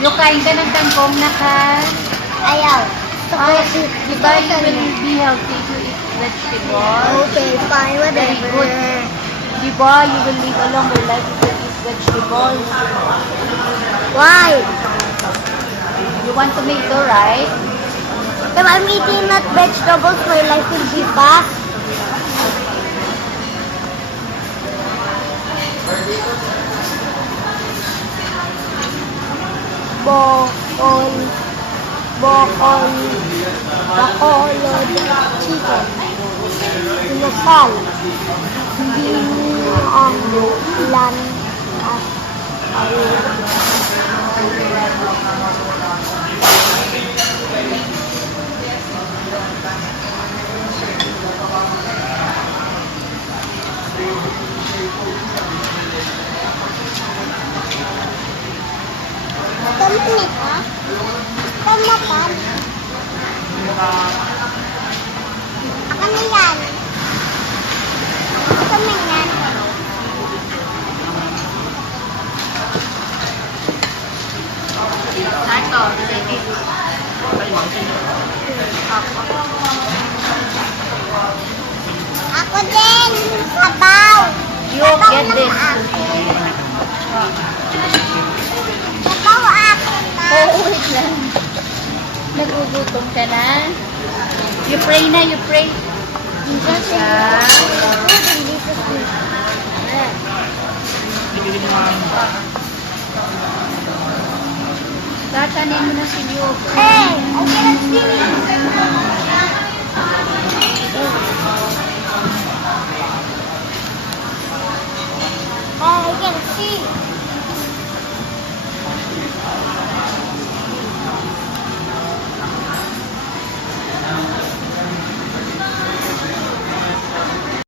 Yung kain ka ng kangkong na ka? Ayaw. Di ba you will be healthy to eat vegetables? Okay, fine, Very whatever. good. Di ba you will live a longer life if you eat vegetables? Why? You want tomato, right? If I'm eating not vegetables, my life will be fast. Bacolod, chicken, inasal, ang lan at Kamu ha? Kamu kan? Akan yan. Kami yan. Ito, sige. Ako din, sabaw. You get this. Sabaw akin na. Oh, wait lang. Nagugutom ka na? You pray na, you pray. Jesus Yeah. Tatanin mo na si Liu. Hey, I cannot see. I can see.